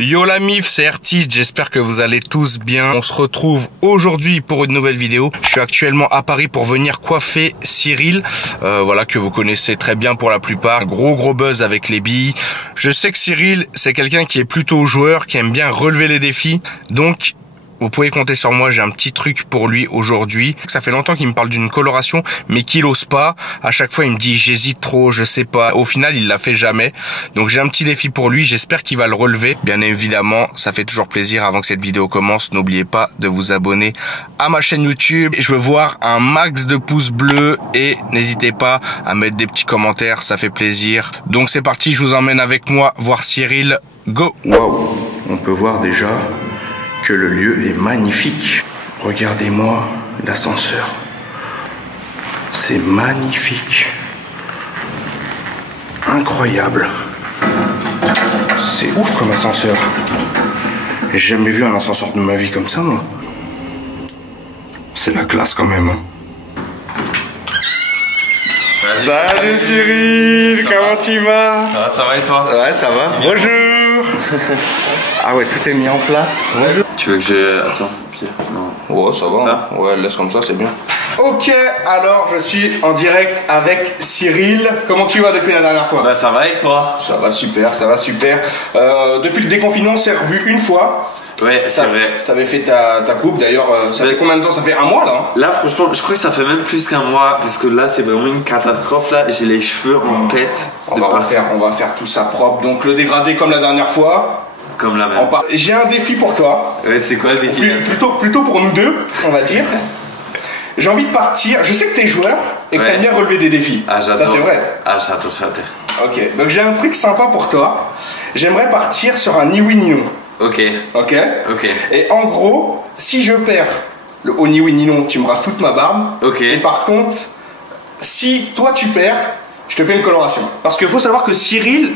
Yo la mif, c'est Artiste, j'espère que vous allez tous bien. On se retrouve aujourd'hui pour une nouvelle vidéo. Je suis actuellement à Paris pour venir coiffer Cyril, voilà, que vous connaissez très bien pour la plupart. Gros buzz avec les billes. Je sais que Cyril, c'est quelqu'un qui est plutôt joueur, qui aime bien relever les défis. Donc, vous pouvez compter sur moi, j'ai un petit truc pour lui aujourd'hui. Ça fait longtemps qu'il me parle d'une coloration, mais qu'il ose pas. À chaque fois, il me dit j'hésite trop, je sais pas. Au final, il l'a fait jamais. Donc j'ai un petit défi pour lui, j'espère qu'il va le relever. Bien évidemment, ça fait toujours plaisir. Avant que cette vidéo commence, n'oubliez pas de vous abonner à ma chaîne YouTube. Je veux voir un max de pouces bleus et n'hésitez pas à mettre des petits commentaires, ça fait plaisir. Donc c'est parti, je vous emmène avec moi voir Cyril. Go! Waouh, on peut voir déjà que le lieu est magnifique. Regardez-moi l'ascenseur. C'est magnifique. Incroyable. C'est ouf comme ascenseur. J'ai jamais vu un ascenseur de ma vie comme ça, moi. C'est la classe quand même. Salut Cyril, comment tu vas? Ça va et toi? Ouais, ça va. Bonjour. Ah ouais, tout est mis en place. Bonjour. Tu veux que je... Attends, Pierre, non. Ouais, ça va. Ça Ouais, laisse comme ça, c'est bien. Ok, alors je suis en direct avec Cyril. Comment tu vas depuis la dernière fois? Bah ça va et toi? Ça va super, ça va super. Depuis le déconfinement, on s'est revu une fois. Ouais, c'est vrai. T'avais fait ta coupe d'ailleurs, ça fait combien de temps? Ça fait un mois là? Là franchement, je crois que ça fait même plus qu'un mois. Parce que là c'est vraiment une catastrophe là. J'ai les cheveux en pète. On va faire tout ça propre. Donc le dégradé comme la dernière fois. Comme la même. J'ai un défi pour toi. Ouais, c'est quoi le défi? Plutôt pour nous deux, on va dire. J'ai envie de partir. Je sais que t'es joueur et que t'aimes bien relever des défis. Ah, j'adore. Ça, c'est vrai. Ah, j'adore. Ok, donc j'ai un truc sympa pour toi. J'aimerais partir sur un ni oui ni non. Ok. Ok. Ok. Et en gros, si je perds le au ni oui ni non, tu me rasses toute ma barbe. Ok. Et par contre, si toi tu perds, je te fais une coloration. Parce qu'il faut savoir que Cyril,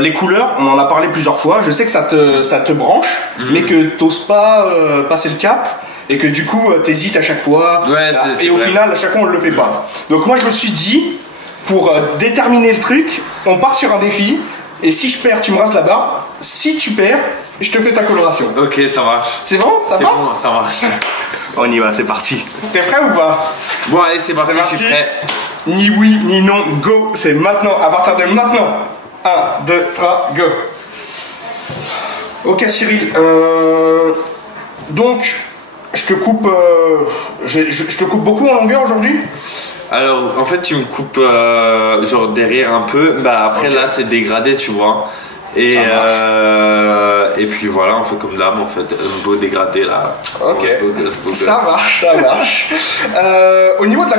les couleurs, on en a parlé plusieurs fois. Je sais que ça te branche, mais que t'oses pas passer le cap. Et que du coup t'hésites à chaque fois, ouais, et au final à chaque fois on le fait pas. Donc moi je me suis dit, pour déterminer le truc, on part sur un défi, et si je perds tu me rases la barbe, si tu perds, je te fais ta coloration. Ok, ça marche. C'est bon? Ça va? C'est bon, ça marche. On y va, c'est parti. T'es prêt ou pas? Bon allez, c'est parti, je suis prêt. Ni oui, ni non, go, c'est maintenant, à partir de maintenant. 1, 2, 3, go. Ok Cyril, donc... Je te coupe, je te coupe beaucoup en longueur aujourd'hui? Alors en fait tu me coupes genre derrière un peu, bah après okay. Là c'est dégradé tu vois. Et puis voilà, on fait comme d'hab en fait, un beau dégradé là. Ok, ça marche. Au niveau de la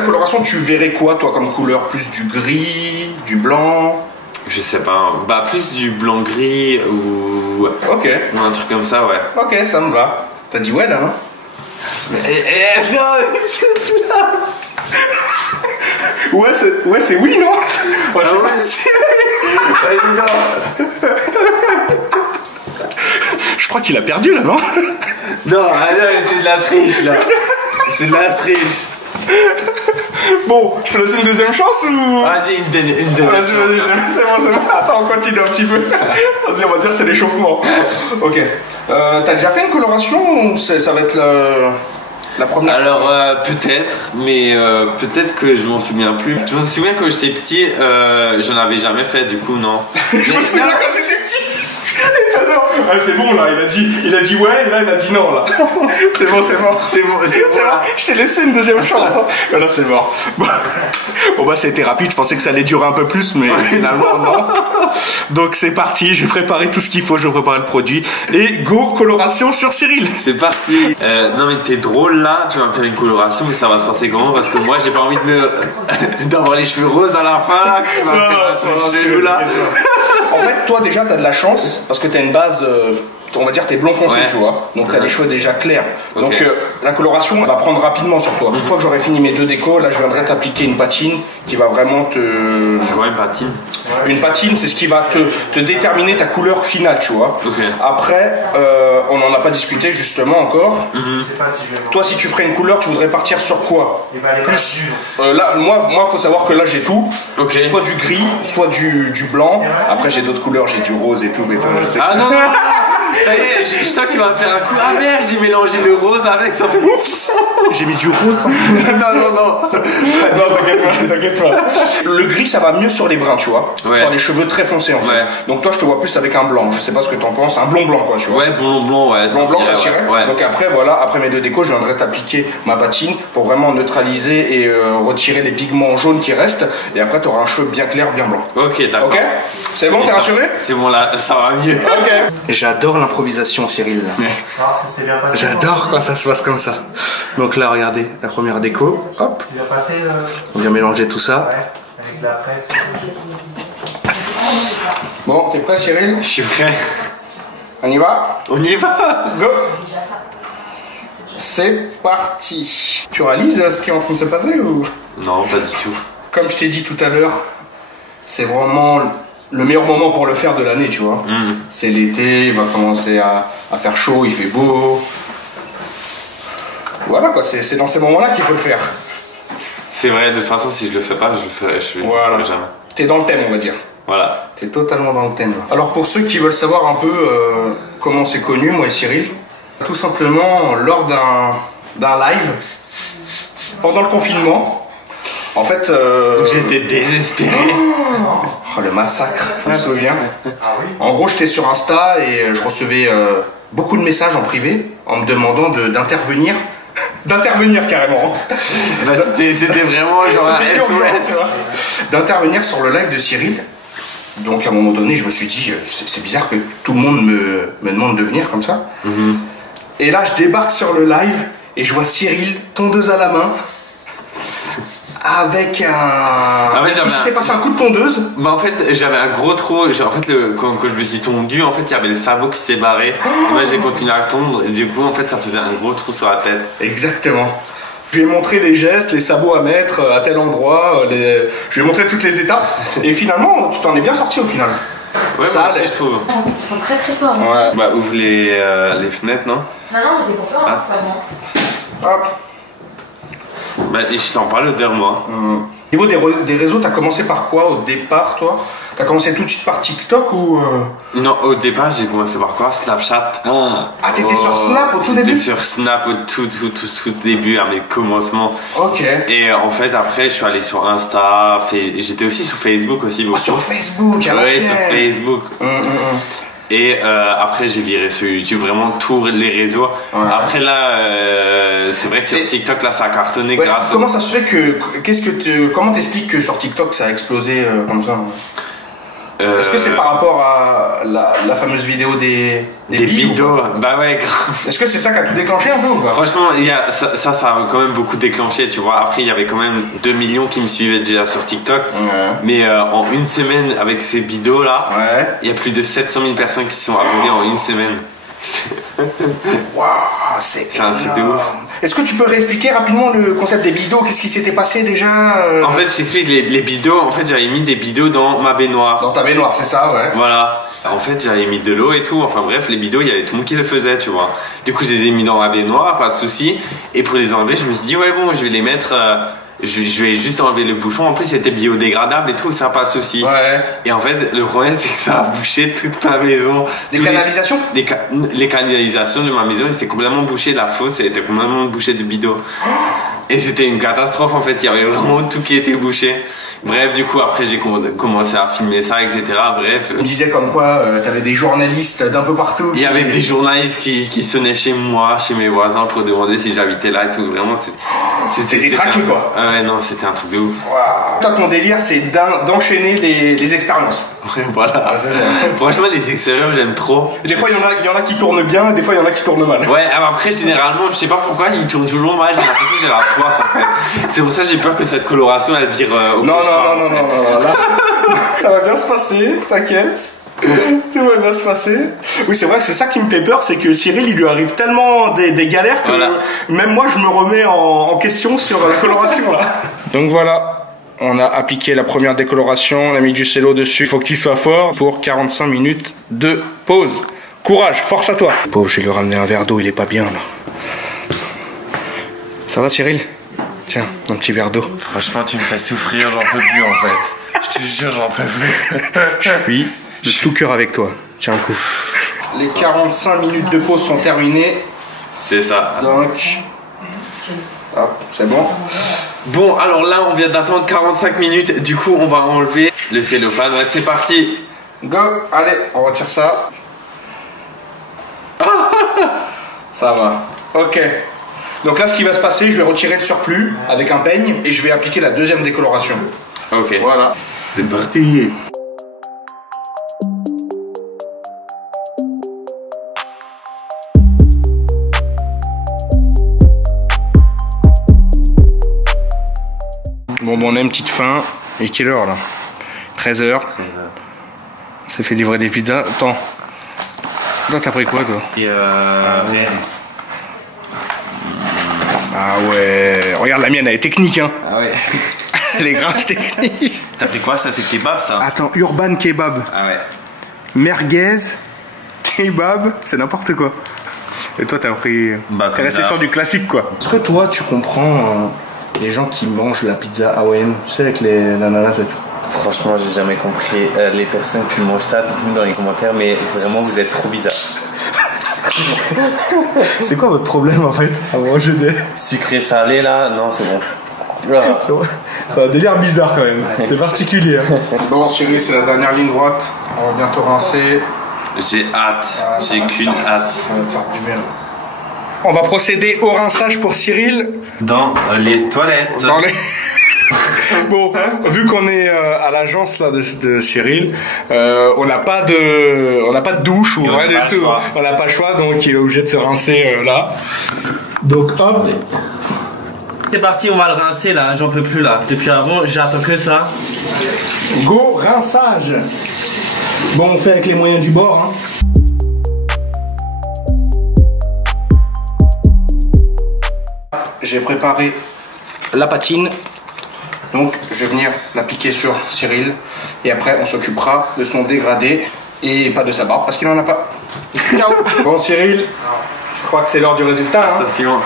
coloration, tu verrais quoi toi comme couleur? Plus du gris, du blanc? Je sais pas, bah plus du blanc gris ou un truc comme ça, ouais. Ok, ça me va. T'as dit ouais là, non? Non, c'est plus là. Ouais, c'est oui, non? Ouais, c'est oui. Je crois qu'il a perdu là, non? Non, c'est de la triche là. C'est de la triche. Bon, je peux laisser une deuxième chance ou... Vas-y, une deuxième chance. C'est bon. Attends, on continue un petit peu. Vas-y, on va dire c'est l'échauffement. Ok. T'as déjà fait une coloration ou ça va être la première? Alors, peut-être, mais peut-être que je m'en souviens plus. Je me souviens quand j'étais petit, j'en avais jamais fait, du coup, non. Je me souviens quand j'étais petit. Ah, c'est bon là, il a dit ouais et là il a dit non là. C'est bon. Je t'ai laissé une deuxième chance. Hein. Mais là c'est mort. Bon bah c'était rapide, je pensais que ça allait durer un peu plus mais finalement non. Donc c'est parti, je vais préparer tout ce qu'il faut, je vais préparer le produit. Et go coloration sur Cyril. C'est parti. Non mais t'es drôle là, tu vas me faire une coloration mais ça va se passer comment? Parce que moi j'ai pas envie d'avoir les cheveux roses à la fin là, que tu vas me faire sur les cheveux là. En fait, toi déjà, t'as de la chance parce que t'as une base on va dire, t'es blond foncé, tu vois. Donc t'as les cheveux déjà clairs. Donc la coloration, elle va prendre rapidement sur toi. Une fois que j'aurai fini mes 2 décos, là je viendrai t'appliquer une patine qui va vraiment te... C'est quoi une patine? Une patine, c'est ce qui va te déterminer ta couleur finale, tu vois. Après, on n'en a pas discuté justement encore. Toi, si tu ferais une couleur, tu voudrais partir sur quoi? Plus, là, moi, faut savoir que là j'ai tout. Soit du gris, soit du blanc. Après, j'ai d'autres couleurs, j'ai du rose et tout. Mais toi, je sais. Ah non, non. Ça y est, je sens que tu vas me faire un coup. Ah merde, j'ai mélangé le rose avec, ça fait... J'ai mis du rose. Non. T'inquiète pas. Le gris, ça va mieux sur les bruns, tu vois. Sur les cheveux très foncés, en fait. Donc toi, je te vois plus avec un blanc. Je sais pas ce que t'en penses. Un blond blanc, quoi, tu vois. Ouais, blond, ouais. Blond, ça tirait. Donc après, voilà, après mes 2 décos, je viendrai t'appliquer ma patine pour vraiment neutraliser et retirer les pigments jaunes qui restent. Et après, t'auras un cheveu bien clair, bien blanc. Ok, d'accord. Ok, c'est bon, t'es rassuré? C'est bon, là, ça va mieux. Ok. J'adore l'improvisation, Cyril. J'adore quand ça se passe comme ça. Donc là, regardez, la première déco. Hop. On vient mélanger tout ça. Avec la presse. Bon, t'es prêt, Cyril? Je suis prêt. On y va? On y va. Go. C'est parti. Tu réalises ce qui est en train de se passer ou? Non, pas du tout. Comme je t'ai dit tout à l'heure, c'est vraiment le meilleur moment pour le faire de l'année, tu vois. C'est l'été, il va commencer à faire chaud, il fait beau. Voilà quoi, c'est dans ces moments-là qu'il faut le faire. C'est vrai, de toute façon, si je le fais pas, je le ferai jamais. T'es dans le thème, on va dire. Voilà. T'es totalement dans le thème. Alors pour ceux qui veulent savoir un peu comment c'est connu, moi et Cyril, tout simplement lors d'un live, pendant le confinement, en fait... J'étais désespéré. Oh, le massacre, je me souviens. En gros, j'étais sur Insta et je recevais beaucoup de messages en privé en me demandant d'intervenir. D'intervenir carrément. Bah, c'était vraiment genre un SOS. D'intervenir sur le live de Cyril. Donc à un moment donné, je me suis dit, c'est bizarre que tout le monde me demande de venir comme ça. Et là, je débarque sur le live et je vois Cyril, tondeuse à la main. Avec un... il s'était passé un coup de tondeuse. Bah en fait j'avais un gros trou. En fait quand je me suis tondu, en fait il y avait le sabot qui s'est barré. Et moi j'ai continué à tondre et du coup en fait ça faisait un gros trou sur la tête. Exactement. Je lui ai montré les gestes, les sabots à mettre à tel endroit, je lui ai montré toutes les étapes. Et finalement tu t'en es bien sorti au final. Ouais, ça aussi, je trouve. Ils sont très très forts. Ouais. Bah ouvre les fenêtres, non? Non, mais c'est pour toi, Hop. Bah, je sens pas l'odeur, moi. Au niveau des réseaux, t'as commencé par quoi au départ, toi? T'as commencé tout de suite par TikTok ou Non, au départ, j'ai commencé par quoi? Snapchat. Ah, t'étais sur Snap au tout début? J'étais sur Snap au tout début, à mes commencements. Ok. Et en fait, après, je suis allé sur Insta. J'étais aussi sur Facebook aussi. Beaucoup. Ah, sur Facebook, ouais, sur Facebook. Et après j'ai viré sur YouTube, vraiment tous les réseaux. Après là, c'est vrai que sur TikTok là ça a cartonné grâce. Comment ça se fait que comment t'expliques que sur TikTok ça a explosé comme ça? Est-ce que c'est par rapport à la fameuse vidéo des bidos? Bah ouais, grave. Est-ce que c'est ça qui a tout déclenché un peu ou pas? Franchement, ça a quand même beaucoup déclenché, tu vois. Après, il y avait quand même 2 millions qui me suivaient déjà sur TikTok. Mais en une semaine, avec ces bidos là, il y a plus de 700 000 personnes qui se sont abonnées en une semaine. Waouh, c'est un truc de ouf. Est-ce que tu peux réexpliquer rapidement le concept des bidos? Qu'est-ce qui s'était passé déjà? En fait, je t'explique, les bidos, en fait, j'avais mis des bidos dans ma baignoire. Dans ta baignoire, c'est ça, ouais. Voilà. En fait, j'avais mis de l'eau et tout. Enfin bref, les bidos, il y avait tout le monde qui le faisait, tu vois. Du coup, je les ai mis dans ma baignoire, pas de souci. Et pour les enlever, je me suis dit, ouais, bon, je vais les mettre... je vais juste enlever le bouchon. En plus, c'était biodégradable et tout, ça pas de souci. Ouais. Et en fait, le problème, c'est que ça a bouché toute ma maison. Les canalisations? Les canalisations de ma maison, c'était complètement bouché. La fosse, elle était complètement bouchée de bidots. Et c'était une catastrophe en fait. Il y avait vraiment tout qui était bouché. Bref, du coup, après, j'ai commencé à filmer ça, etc. Bref. On disait comme quoi t'avais des journalistes d'un peu partout. Il y avait des journalistes qui sonnaient chez moi, chez mes voisins pour demander si j'habitais là et tout. Vraiment, c'était traqué quoi. Ah ouais, non, c'était un truc de ouf. Wow. Toi, ton délire, c'est d'enchaîner les expériences. Voilà. Ah, franchement, les extérieurs, j'aime trop. Des fois, il y en a qui tournent bien, des fois, il y en a qui tournent mal. Ouais, alors après, généralement, je sais pas pourquoi, ils tournent toujours mal. J'ai l'impression que j'ai la poisse en fait. C'est pour ça que j'ai peur que cette coloration, elle vire au Non, là, ça va bien se passer, t'inquiète. Tout va bien se passer. Oui, c'est vrai que c'est ça qui me fait peur, c'est que Cyril, il lui arrive tellement des galères que voilà. Même moi, je me remets en question sur la coloration là. Donc voilà, on a appliqué la première décoloration, on a mis du cello dessus. Il faut que tu sois fort pour 45 minutes de pause. Courage, force à toi. Pauvre, je vais lui ramener un verre d'eau, il est pas bien là. Ça va Cyril? Tiens, un petit verre d'eau. Franchement, tu me fais souffrir, j'en peux plus en fait. Je te jure, j'en peux plus. Je suis de tout cœur avec toi. Tiens un coup. Les 45 minutes de pause sont terminées. C'est ça. Donc, hop, c'est bon. Bon, alors là, on vient d'attendre 45 minutes. Du coup, on va enlever le cellophane. Ouais, c'est parti. Go, allez, on retire ça. Ça va. Ok. Donc là, ce qui va se passer, je vais retirer le surplus avec un peigne et je vais appliquer la deuxième décoloration. Ok. Voilà. C'est parti. Bon, on a une petite faim. Et quelle heure là? 13h. On s'est fait livrer des pizzas. Attends. Toi, t'as pris quoi toi? Ah ouais. Regarde, la mienne, elle est technique hein. Ah ouais. Elle est grave technique. T'as pris quoi? Ça, c'est kebab ça? Attends, Urban Kebab. Ah ouais. Merguez, kebab, c'est n'importe quoi. Et toi, t'as pris. Bah, t'es resté là. sur du classique quoi. Est-ce que toi, tu comprends les gens qui mangent la pizza hawaïenne, tu sais, avec l'ananas et tout? Franchement, j'ai jamais compris les personnes qui mangent ça, dites-nous dans les commentaires, mais vraiment vous êtes trop bizarres. C'est quoi votre problème en fait à manger des. Sucré salé là, non c'est bon. C'est un délire bizarre quand même, c'est particulier. Bon Cyril, c'est la dernière ligne droite, on va bientôt rincer. J'ai hâte, j'ai qu'une hâte. Ça va te faire du bien. On va procéder au rinçage pour Cyril. Dans les toilettes. Dans les... Bon, vu qu'on est à l'agence là de Cyril, on n'a pas de douche ou rien du tout. On n'a pas le choix, donc il est obligé de se rincer là. Donc hop. C'est parti, on va le rincer là, j'en peux plus là. Depuis avant, j'attends que ça. Go rinçage. Bon, on fait avec les moyens du bord. Hein. J'ai préparé la patine. Donc je vais venir l'appliquer sur Cyril et après on s'occupera de son dégradé et pas de sa barbe parce qu'il en a pas. Ciao. Bon Cyril, je crois que c'est l'heure du résultat. Hein. Attention.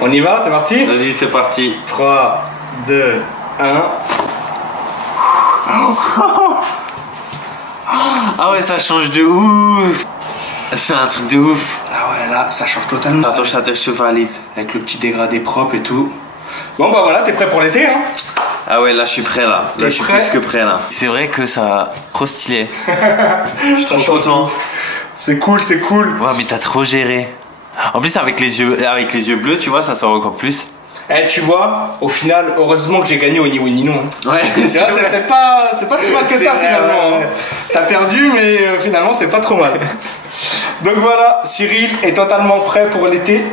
On y va, c'est parti? Vas-y, c'est parti. 3, 2, 1. Ah ouais, ça change de ouf. C'est un truc de ouf. Ah ouais, là ça change totalement. Attends, je chevalide. Avec le petit dégradé propre et tout. Bon bah voilà, t'es prêt pour l'été hein? Ah ouais, là je suis prêt là. Là je suis prêt? plus que prêt là. C'est vrai que ça trop stylé. Je suis trop content. C'est cool, c'est cool. Ouais, mais t'as trop géré. En plus avec les yeux bleus, tu vois, ça sort encore plus. Eh, tu vois, au final, heureusement que j'ai gagné au ni non. Ouais, c'est pas si mal que ça finalement. Hein. T'as perdu, mais finalement c'est pas trop mal. Donc voilà, Cyril est totalement prêt pour l'été.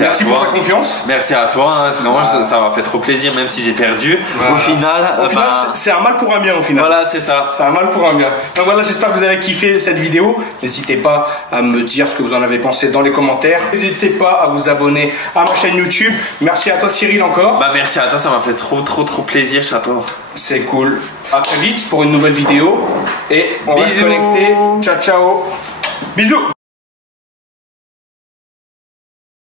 Merci pour ta confiance. Merci à toi, hein. Vraiment ça m'a fait trop plaisir même si j'ai perdu. Voilà. Au final, c'est un mal pour un bien au final. Voilà, c'est ça. C'est un mal pour un bien. Donc voilà, j'espère que vous avez kiffé cette vidéo. N'hésitez pas à me dire ce que vous en avez pensé dans les commentaires. N'hésitez pas à vous abonner à ma chaîne YouTube. Merci à toi Cyril encore. Bah merci à toi, ça m'a fait trop plaisir, j'adore. C'est cool. À très vite pour une nouvelle vidéo. Et on va se connecter. Ciao ciao. Bisous.